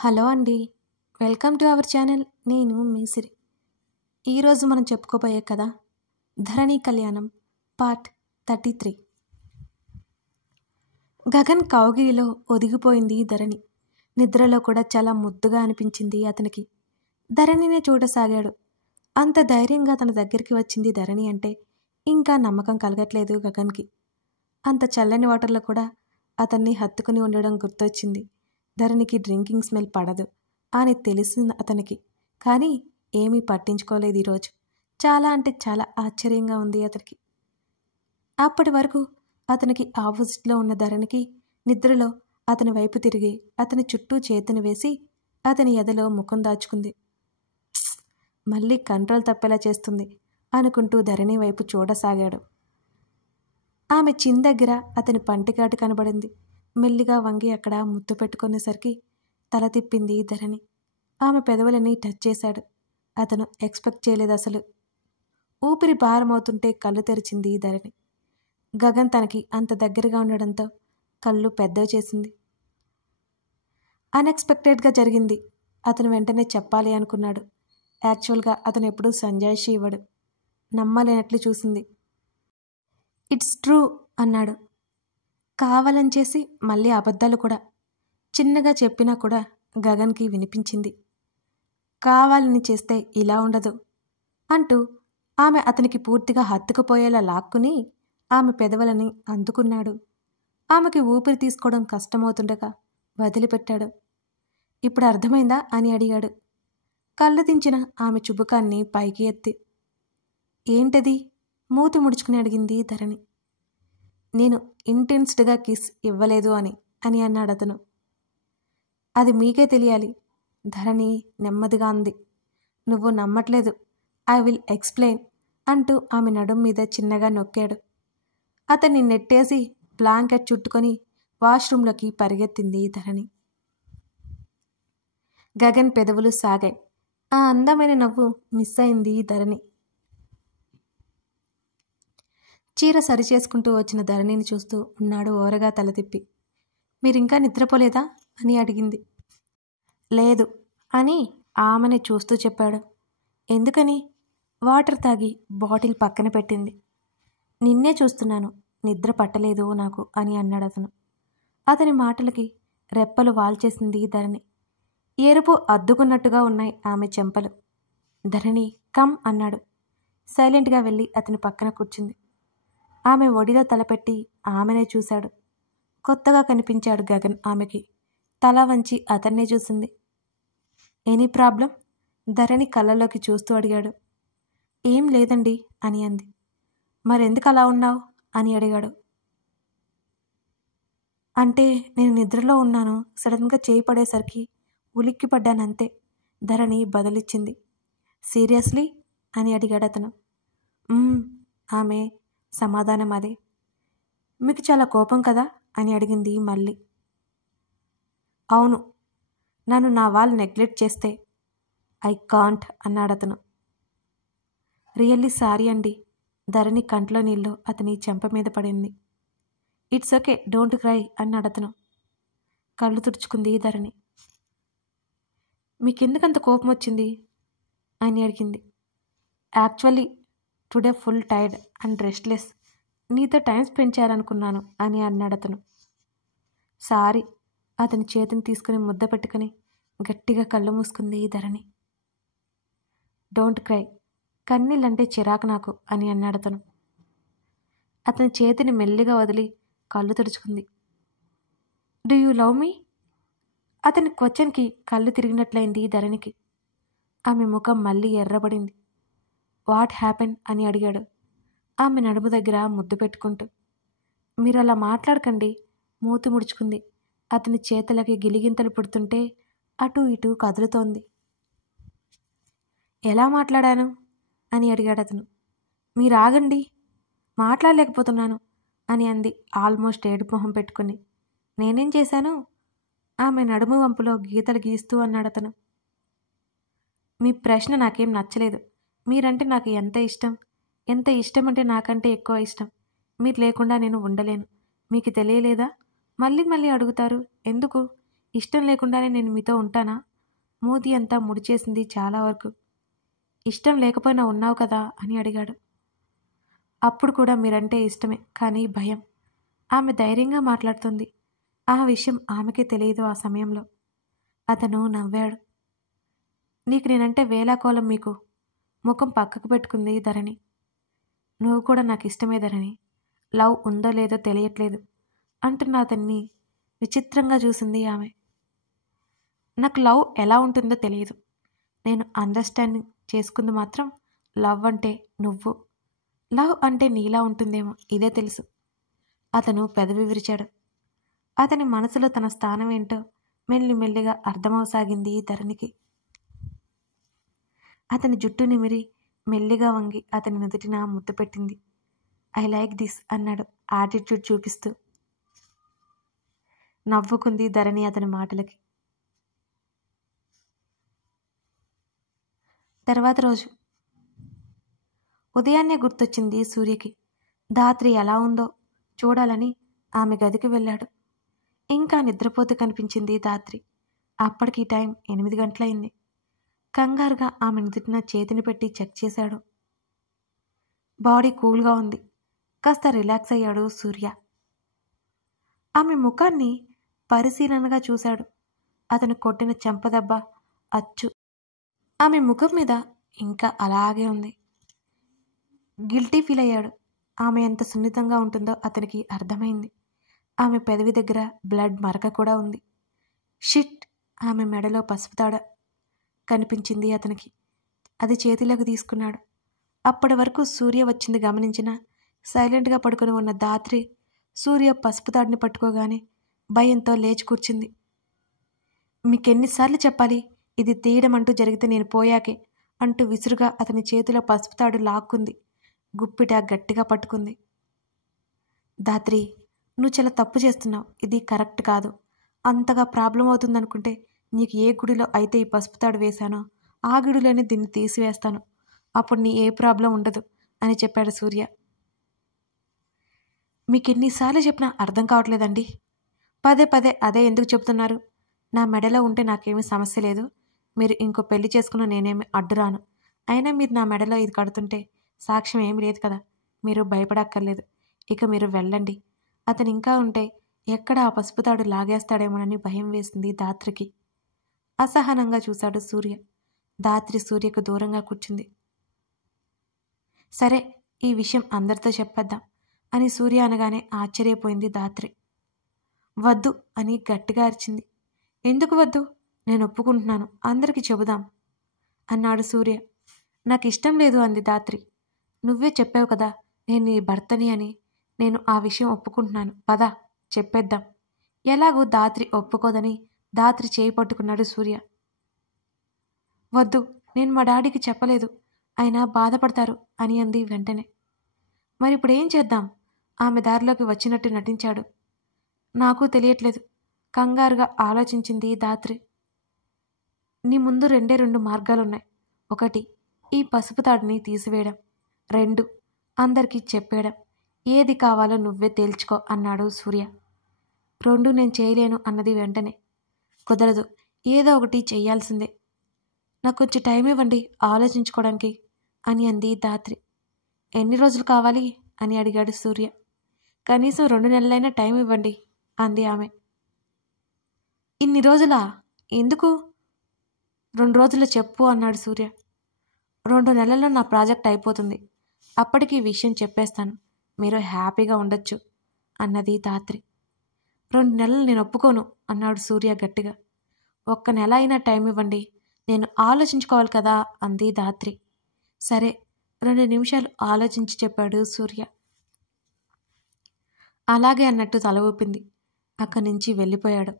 Hello అండి. Welcome to our channel. నేను మీ సిరి. ఈరోజు మనం చెప్పుకోబోయే కథ ధరణి కళ్యాణం పార్ట్ 33. గగన్ కౌగిలిలో ఒదిగిపోయింది ధరణి. నిద్రలో కూడా చాలా ముద్దుగా అనిపించింది అతనికి. ధరణినే చూడసాగాడు. అంత ధైర్యంగా తన దగ్గరికి వచ్చింది ధరణి అంటే ఇంకా నమ్మకం కలగట్లేదు గగన్కి. అంత చల్లని వాటర్లో కూడా అతన్ని హత్తుకుని ఉండడం గుర్తొచ్చింది. ధరణికి డ్రింకింగ్ స్మెల్ పడదు అని తెలిసింది అతనికి. కానీ ఏమీ పట్టించుకోలేదు ఈరోజు. చాలా అంటే చాలా ఆశ్చర్యంగా ఉంది అతనికి. అప్పటి వరకు అతనికి ఆపోజిట్లో ఉన్న ధరణికి నిద్రలో అతని వైపు తిరిగి అతని చుట్టూ చేతిని వేసి అతని ఎదలో ముఖం దాచుకుంది. మళ్ళీ కంట్రోల్ తప్పేలా చేస్తుంది అనుకుంటూ ధరణి వైపు చూడసాగాడు. ఆమె చిన్ దగ్గర అతని పంటికాటు కనబడింది. మెల్లిగా వంగి అక్కడ ముద్దు పెట్టుకునేసరికి తల తిప్పింది ధరణి. ఆమె పెదవులని టచ్ చేశాడు. అతను ఎక్స్పెక్ట్ చేయలేదు అసలు. ఊపిరి భారమవుతుంటే కళ్ళు తెరిచింది ధరణి. గగన్ తనకి అంత దగ్గరగా ఉండడంతో కళ్ళు పెద్దవి చేసింది. అన్ఎక్స్పెక్టెడ్గా జరిగింది. అతను వెంటనే చెప్పాలి అనుకున్నాడు. యాక్చువల్గా అతను ఎప్పుడూ సంజాయిషి ఇవ్వడు. నమ్మలేనట్లు చూసింది. ఇట్స్ ట్రూ అన్నాడు. కావాలని చేసి మళ్ళీ అబద్ధాలు కూడా. చిన్నగా చెప్పినా కూడా గగన్కి వినిపించింది. కావాలని చేస్తే ఇలా ఉండదు అంటూ ఆమె అతనికి పూర్తిగా హత్తుకుపోయేలా లాక్కుని ఆమె పెదవులని అందుకున్నాడు. ఆమెకి ఊపిరి తీసుకోవడం కష్టమవుతుండగా వదిలిపెట్టాడు. ఇప్పుడు అర్థమైందా అని అడిగాడు. కళ్ళు దించిన ఆమె చుబుకాన్ని పైకి ఎత్తి. ఏంటది? మూతి ముడుచుకుని అడిగింది ధరణి. నేను ఇంటెన్స్డ్గా కిస్ ఇవ్వలేదు అని అన్నాడు అతను. అది మీకే తెలియాలి ధరణి నెమ్మదిగా అంది. నువ్వు నమ్మట్లేదు. ఐ విల్ ఎక్స్ప్లెయిన్ అంటూ ఆమె నడుం మీద చిన్నగా నొక్కాడు. అతన్ని నెట్టేసి బ్లాంకెట్ చుట్టుకొని వాష్రూంలోకి పరిగెత్తింది ధరణి. గగన్ పెదవులు సాగాయి. ఆ అందమైన నవ్వు మిస్ అయింది ధరణి. చీర సరిచేసుకుంటూ వచ్చిన ధరణిని చూస్తూ ఉన్నాడు ఓరగా తల తిప్పి. మీరింకా నిద్రపోలేదా అని అడిగింది. లేదు అని ఆమెని చూస్తూ చెప్పాడు. ఎందుకని? వాటర్ తాగి బాటిల్ పక్కన పెట్టింది. నిన్నే చూస్తున్నాను, నిద్ర పట్టలేదు నాకు అని అన్నాడు అతను. అతని మాటలకి రెప్పలు వాల్చేసింది ధరణి. ఎరుపు అద్దుకున్నట్టుగా ఉన్నాయి ఆమె చెంపలు. ధరణి కమ్ అన్నాడు. సైలెంట్గా వెళ్ళి అతని పక్కన కూర్చుంది. ఆమె ఒడిలో తలపెట్టి ఆమెనే చూశాడు. కొత్తగా కనిపించాడు గగన్ ఆమెకి. తల వంచి అతన్నే చూసింది. Any problem? ధరణి కళ్ళలోకి చూస్తూ అడిగాడు. ఏం లేదండి అని అంది. మరెందుకు అలా ఉన్నావు అని అడిగాడు. అంటే నేను నిద్రలో ఉన్నాను, సడన్గా చేయి పడేసరికి ఉలిక్కి పడ్డానంతే ధరణి బదులిచ్చింది. సీరియస్లీ అని అడిగాడు అతను. ఆమె సమాధానం అదే. మీకు చాలా కోపం కదా అని అడిగింది మళ్ళీ. అవును, నన్ను నా వాళ్ళు నెగ్లెక్ట్ చేస్తే. ఐ కాంట్ అన్నాడతను. రియల్లీ సారీ అండి. ధరణి కంట్లో నీళ్ళు అతని చెంప మీద పడింది. ఇట్స్ ఓకే, డోంట్ క్రై అన్నాడతను. కళ్ళు తుడుచుకుంది ధరణి. మీకెందుకంత కోపం వచ్చింది అని అడిగింది. Actually today full tired and restless. నీతో టైం స్పెండ్ చేయాలనుకున్నాను అని అన్నాడతను. సారీ. అతని చేతిని తీసుకుని ముద్ద పెట్టుకుని గట్టిగా కళ్ళు మూసుకుంది ధరణి. Don't cry. కన్నీళ్ళంటే చిరాకు నాకు అని అన్నాడతను. అతని చేతిని మెల్లిగా వదిలి కళ్ళు తుడుచుకుంది. Do you love me? అతని క్వశ్చన్కి కళ్ళు తిరిగినట్లయింది ధరణికి. ఆమె ముఖం మళ్ళీ ఎర్రబడింది. వాట్ హ్యాపెన్ అని అడిగాడు ఆమె నడుము దగ్గర ముద్దు పెట్టుకుంటూ. మీరు అలా మాట్లాడకండి. మూతి ముడుచుకుంది. అతని చేతులకి గిలిగింతలు పుడుతుంటే అటూ ఇటూ కదులుతోంది. ఎలా మాట్లాడాను అని అడిగాడు అతను. మీరు ఆగండి, మాట్లాడలేకపోతున్నాను అని అంది ఆల్మోస్ట్ ఏడుపు మొహం పెట్టుకుని. నేనేం చేశాను? ఆమె నడుము వంపులో గీతలు గీస్తూ అన్నాడతను. మీ ప్రశ్న నాకేం నచ్చలేదు. మీరంటే నాకు ఎంత ఇష్టం అంటే నాకంటే ఎక్కువ ఇష్టం. మీరు లేకుండా నేను ఉండలేను. మీకు తెలియలేదా? మళ్ళీ మళ్ళీ అడుగుతారు ఎందుకు? ఇష్టం లేకుండానే నేను మీతో ఉంటానా? మూతి అంతా ముడిచేసింది చాలా వరకు. ఇష్టం లేకపోయినా ఉన్నావు కదా అని అడిగాడు. అప్పుడు కూడా మీరంటే ఇష్టమే, కానీ భయం. ఆమె ధైర్యంగా మాట్లాడుతుంది. ఆ విషయం ఆమెకే తెలియదు ఆ సమయంలో. అతను నవ్వాడు. నీకు నేనంటే వేలాకోలం మీకు. ముఖం పక్కకు పెట్టుకుంది ధరణి. నువ్వు కూడా నాకు ఇష్టమే ధరణి. లవ్ ఉందో లేదో తెలియట్లేదు అంటున్న అతన్ని విచిత్రంగా చూసింది ఆమె. నాకు లవ్ ఎలా ఉంటుందో తెలియదు. నేను అండర్స్టాండింగ్ చేసుకుంది మాత్రం లవ్ అంటే నువ్వు. లవ్ అంటే నీలా ఉంటుందేమో ఇదే తెలుసు. అతను పెదవి విరిచాడు. అతని మనసులో తన స్థానం ఏంటో మెల్లిమెల్లిగా అర్థమవసాగింది ధరణికి. అతని జుట్టు నిమిరి మెల్లిగా వంగి అతని నుదుటిన ముద్దు పెట్టింది. ఐ లైక్ దిస్ అన్నాడు యాటిట్యూడ్ చూపిస్తూ. నవ్వుకుంది ధరణి అతని మాటలకి. తర్వాత రోజు ఉదయాన్నే గుర్తొచ్చింది సూర్యకి. ధాత్రి ఎలా ఉందో చూడాలని ఆమె గదికి వెళ్ళాడు. ఇంకా నిద్రపోతూ కనిపించింది ధాత్రి. అప్పటికి టైం 8 గంటలయింది. కంగారుగా ఆమె నుదుటిన చేతిని పెట్టి చెక్ చేశాడు. బాడీ కూల్గా ఉంది. కాస్త రిలాక్స్ అయ్యాడు సూర్య. ఆమె ముఖాన్ని పరిశీలనగా చూశాడు. అతను కొట్టిన చెంపదెబ్బ అచ్చు ఆమె ముఖం మీద ఇంకా అలాగే ఉంది. గిల్టీ ఫీల్ అయ్యాడు. ఆమె ఎంత సున్నితంగా ఉంటుందో అతనికి అర్థమైంది. ఆమె పెదవి దగ్గర బ్లడ్ మరక కూడా ఉంది. షిట్! ఆమె మెడలో పసుపు తాడ కనిపించింది అతనికి. అది చేతిలోకి తీసుకున్నాడు. అప్పటి వరకు సూర్య వచ్చింది గమనించిన సైలెంట్గా పడుకుని ఉన్న ధాత్రి సూర్య పసుపు తాడిని పట్టుకోగానే భయంతో లేచి కూర్చుంది. మీకెన్నిసార్లు చెప్పాలి? ఇది తీయడం అంటూ జరిగితే నేను పోయాకే అంటూ విసురుగా అతని చేతిలో పసుపు తాడు లాక్కుంది. గుప్పిట గట్టిగా పట్టుకుంది. ధాత్రి, నువ్వు చాలా తప్పు చేస్తున్నావు. ఇది కరెక్ట్ కాదు. అంతగా ప్రాబ్లం అవుతుందనుకుంటే నీకు ఏ గుడిలో అయితే ఈ పసుపు తాడు వేశానో ఆ గుడిలోనే దీన్ని తీసివేస్తాను. అప్పుడు నీ ఏ ప్రాబ్లం ఉండదు అని చెప్పాడు సూర్య. మీకెన్నిసార్లు చెప్పినా అర్థం కావట్లేదండి. పదే పదే అదే ఎందుకు చెప్తున్నారు? నా మెడలో ఉంటే నాకేమీ సమస్య లేదు. మీరు ఇంకో పెళ్లి చేసుకున్న నేనేమి అడ్డురాను. అయినా మీరు నా మెడలో ఇది కడుతుంటే సాక్ష్యం ఏమీ లేదు కదా. మీరు భయపడక్కర్లేదు. ఇక మీరు వెళ్ళండి. అతను ఇంకా ఉంటే ఎక్కడ ఆ పసుపు తాడు లాగేస్తాడేమోనని భయం వేసింది ధాత్రికి. అసహనంగా చూశాడు సూర్య. ధాత్రి సూర్యకు దూరంగా కూర్చుంది. సరే, ఈ విషయం అందరితో చెప్పేద్దాం అని సూర్య అనగానే ఆశ్చర్యపోయింది ధాత్రి. వద్దు అని గట్టిగా అరిచింది. ఎందుకు వద్దు? నేను ఒప్పుకుంటున్నాను. అందరికీ చెబుదాం అన్నాడు సూర్య. నాకు ఇష్టం లేదు అంది ధాత్రి. నువ్వే చెప్పావు కదా నేను నీ భర్తని అని. నేను ఆ విషయం ఒప్పుకుంటున్నాను. పద చెప్పేద్దాం. ఎలాగో ధాత్రి ఒప్పుకోదని ధాత్రి చేయి పట్టుకున్నాడు సూర్య. వద్దు, నేను మా డాడీకి చెప్పలేదు. అయినా బాధపడతారు అని అంది వెంటనే. మరి ఇప్పుడు ఏం చేద్దాం? ఆమె దారిలోకి వచ్చినట్టు నటించాడు. నాకు తెలియట్లేదు కంగారుగా ఆలోచించింది ధాత్రి. నీ ముందు రెండు మార్గాలున్నాయి. ఒకటి, ఈ పసుపు తాడిని తీసివేయడం. 2, అందరికీ చెప్పేయడం. ఏది కావాలో నువ్వే తేల్చుకో అన్నాడు సూర్య. 2 నేను చేయలేను అన్నది వెంటనే. కుదరదు, ఏదో ఒకటి చెయ్యాల్సిందే. నాకు కొంచెం టైం ఇవ్వండి ఆలోచించుకోవడానికి అని అంది ధాత్రి. ఎన్ని రోజులు కావాలి అని అడిగాడు సూర్య. కనీసం 2 నెలలైనా టైం ఇవ్వండి అంది ఆమె. ఇన్ని రోజులా? ఎందుకు? 2 రోజులు చెప్పు అన్నాడు సూర్య. 2 నెలల్లో నా ప్రాజెక్ట్ అయిపోతుంది. అప్పటికి ఈ విషయం చెప్పేస్తాను. మీరు హ్యాపీగా ఉండొచ్చు అన్నది ధాత్రి. 2 నెలలు నేను ఒప్పుకోను అన్నాడు సూర్య గట్టిగా. 1 నెల అయినా టైం ఇవ్వండి, నేను ఆలోచించుకోవాలి కదా అంది ధాత్రి. సరే, 2 నిమిషాలు ఆలోచించి చెప్పాడు సూర్య. అలాగే అన్నట్టు తల ఊపింది. అక్కడి నుంచి వెళ్ళిపోయాడు.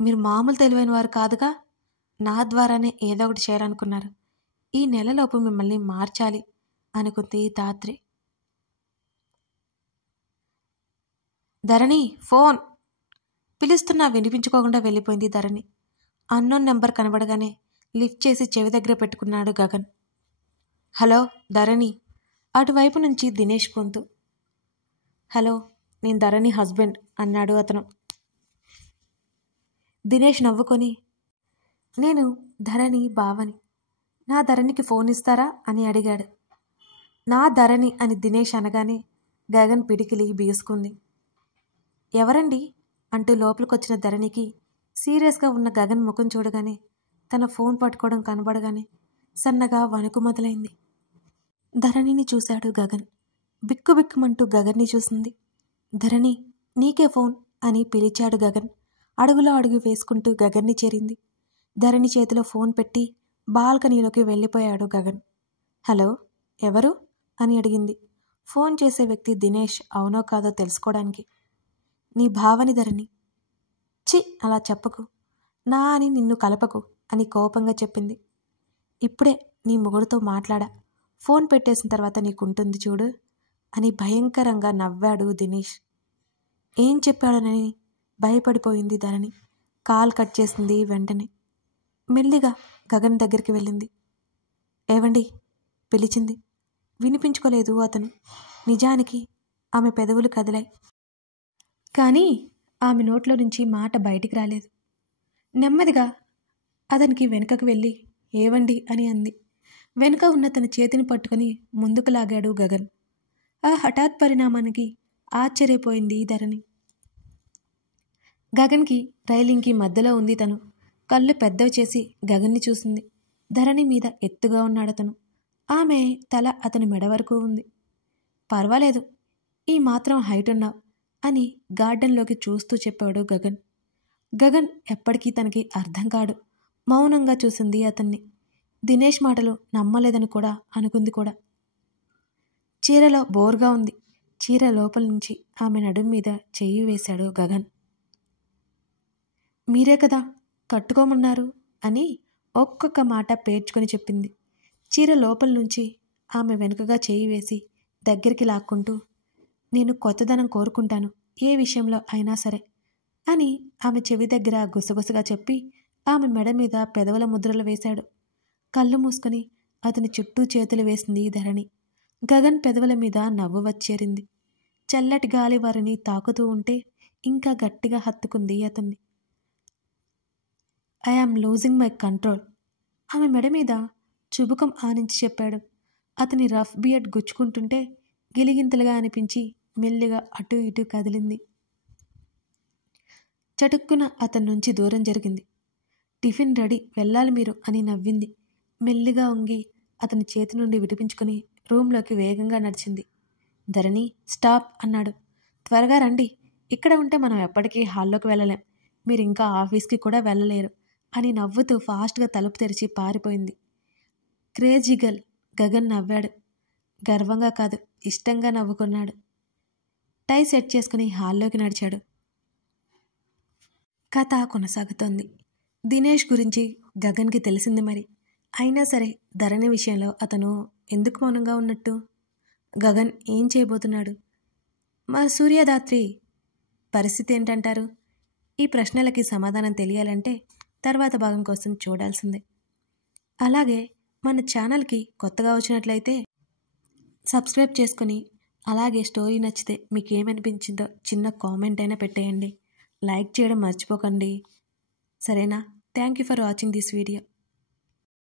మీరు మామూలు తెలివైన వారు కాదుగా. నా ద్వారానే ఏదో ఒకటి చేయాలనుకున్నారు. ఈ నెలలోపు మిమ్మల్ని మార్చాలి అనుకుంది ధాత్రి. ధరణి, ఫోన్ పిలుస్తున్నా వినిపించుకోకుండా వెళ్ళిపోయింది ధరణి. అన్నోన్ నెంబర్ కనబడగానే లిఫ్ట్ చేసి చెవి దగ్గర పెట్టుకున్నాడు గగన్. హలో ధరణి. అటువైపు నుంచి దినేష్ గొంతు. హలో, నేను ధరణి హస్బెండ్ అన్నాడు అతను. దినేష్ నవ్వుకొని, నేను ధరణి బావని. నా ధరణికి ఫోన్ ఇస్తారా అని అడిగాడు. నా ధరణి అని దినేష్ అనగానే గగన్ పిడికిలి బిగుసుకుంది. ఎవరండి అంటూ లోపలికొచ్చిన ధరణికి సీరియస్గా ఉన్న గగన్ ముఖం చూడగానే తన ఫోన్ పట్టుకోవడం కనబడగానే సన్నగా వణుకు మొదలైంది. ధరణిని చూశాడు గగన్. బిక్కుబిక్కుమంటూ గగన్ని చూసింది. ధరణి, నీకే ఫోన్ అని పిలిచాడు గగన్. అడుగులో అడుగు వేసుకుంటూ గగన్ని చేరింది. ధరణి చేతిలో ఫోన్ పెట్టి బాల్కనీలోకి వెళ్ళిపోయాడు గగన్. హలో, ఎవరు అని అడిగింది. ఫోన్ చేసే వ్యక్తి దినేష్ అవునో కాదో తెలుసుకోవడానికి. నీ భావని ధరణి. చి, అలా చెప్పకు. నా అని నిన్ను కలపకు అని కోపంగా చెప్పింది. ఇప్పుడే నీ మొగుడుతో మాట్లాడా. ఫోన్ పెట్టేసిన తర్వాత నీకుంటుంది చూడు అని భయంకరంగా నవ్వాడు దినేష్. ఏం చెప్పాడనని భయపడిపోయింది ధరణి. కాల్ కట్ చేసింది వెంటనే. మెల్లిగా గగన్ దగ్గరికి వెళ్ళింది. ఏవండి పిలిచింది. వినిపించుకోలేదు అతను. నిజానికి ఆమె పెదవులు కదిలాయి, కానీ ఆమె నోట్లో నుంచి మాట బయటికి రాలేదు. నెమ్మదిగా అతనికి వెనుకకు వెళ్ళి ఏవండి అని అంది. వెనుక ఉన్న తన చేతిని పట్టుకుని ముందుకు లాగాడు గగన్. ఆ హఠాత్ పరిణామానికి ఆశ్చర్యపోయింది ధరణి. గగన్కి రైలింగ్కి మధ్యలో ఉంది తను. కళ్ళు పెద్దవి చేసి గగన్ని చూసింది. ధరణి మీద ఎత్తుగా ఉన్నాడతను. ఆమె తల అతని మెడ వరకు ఉంది. పర్వాలేదు, ఈ మాత్రం హైట్ ఉన్నావు అని గార్డెన్లోకి చూస్తూ చెప్పాడు గగన్. గగన్ ఎప్పటికీ తనకి అర్థం కాడు. మౌనంగా చూసింది అతన్ని. దినేష్ మాటలు నమ్మలేదని కూడా అనుకుంది కూడా. చీరలో బోర్గా ఉంది. చీర లోపల నుంచి ఆమె నడుం మీద చెయ్యి వేశాడు గగన్. మీరే కదా కట్టుకోమన్నారు అని ఒక్కొక్క మాట పేర్చుకొని చెప్పింది. చీర లోపల నుంచి ఆమె వెనుకగా చేయి వేసి దగ్గరికి లాక్కుంటూ, నేను కొత్తదనం కోరుకుంటాను ఏ విషయంలో అయినా సరే అని ఆమె చెవి దగ్గర గుసగుసగా చెప్పి ఆమె మెడ మీద పెదవుల ముద్రలు వేశాడు. కళ్ళు మూసుకొని అతని చుట్టూ చేతులు వేసింది ధరణి. గగన్ పెదవుల మీద నవ్వు వచ్చేరింది. చల్లటి గాలి వారిని తాకుతూ ఉంటే ఇంకా గట్టిగా హత్తుకుంది అతన్ని. ఐఆమ్ లూజింగ్ మై కంట్రోల్ ఆమె మెడ మీద చుబుకం ఆనించి చెప్పాడు. అతని రఫ్ బియర్డ్ గుచ్చుకుంటుంటే గిలిగింతలుగా అనిపించి మెల్లిగా అటూ ఇటూ కదిలింది. చటుక్కున అతని నుంచి దూరం జరిగింది. టిఫిన్ రెడీ, వెళ్ళాలి మీరు అని నవ్వింది. మెల్లిగా వంగి అతని చేతి నుండి విడిపించుకుని రూంలోకి వేగంగా నడిచింది. ధరణి, స్టాప్ అన్నాడు. త్వరగా రండి, ఇక్కడ ఉంటే మనం ఎప్పటికీ హాల్లోకి వెళ్ళలేం. మీరు ఇంకా ఆఫీస్కి కూడా వెళ్ళలేరు అని నవ్వుతూ ఫాస్ట్గా తలుపు తెరిచి పారిపోయింది. క్రేజీ గర్ల్, గగన్ నవ్వాడు. గర్వంగా కాదు, ఇష్టంగా నవ్వుకున్నాడు. టై సెట్ చేసుకుని హాల్లోకి నడిచాడు. కథ కొనసాగుతోంది. దినేష్ గురించి గగన్కి తెలిసింది మరి. అయినా సరే ధరణి విషయంలో అతను ఎందుకు మౌనంగా ఉన్నట్టు? గగన్ ఏం చేయబోతున్నాడు? మా సూర్యదాత్రి పరిస్థితి ఏంటంటారు? ఈ ప్రశ్నలకి సమాధానం తెలియాలంటే తర్వాత భాగం కోసం చూడాల్సిందే. అలాగే మన ఛానల్కి కొత్తగా వచ్చినట్లయితే సబ్స్క్రైబ్ చేసుకుని, అలాగే స్టోరీ నచ్చితే మీకు ఏమనిపించిందో చిన్న కామెంట్ అయినా పెట్టేయండి. లైక్ చేయడం మర్చిపోకండి. సరేనా? Thank you for watching this video.